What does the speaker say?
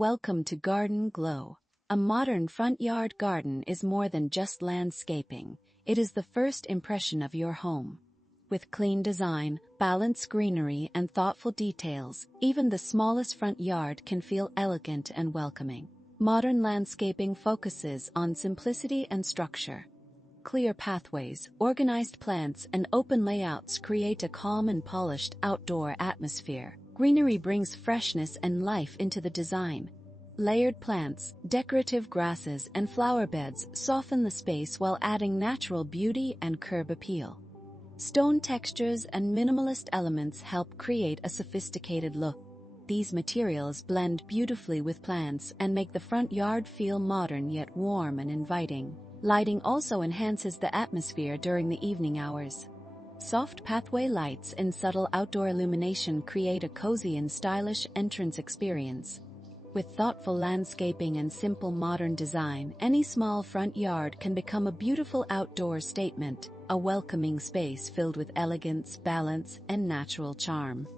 Welcome to Garden Glow. A modern front yard garden is more than just landscaping. It is the first impression of your home. With clean design, balanced greenery, and thoughtful details, even the smallest front yard can feel elegant and welcoming. Modern landscaping focuses on simplicity and structure. Clear pathways, organized plants, and open layouts create a calm and polished outdoor atmosphere. Greenery brings freshness and life into the design. Layered plants, decorative grasses, and flower beds soften the space while adding natural beauty and curb appeal. Stone textures and minimalist elements help create a sophisticated look. These materials blend beautifully with plants and make the front yard feel modern yet warm and inviting. Lighting also enhances the atmosphere during the evening hours. Soft pathway lights and subtle outdoor illumination create a cozy and stylish entrance experience. With thoughtful landscaping and simple modern design, any small front yard can become a beautiful outdoor statement, a welcoming space filled with elegance, balance, and natural charm.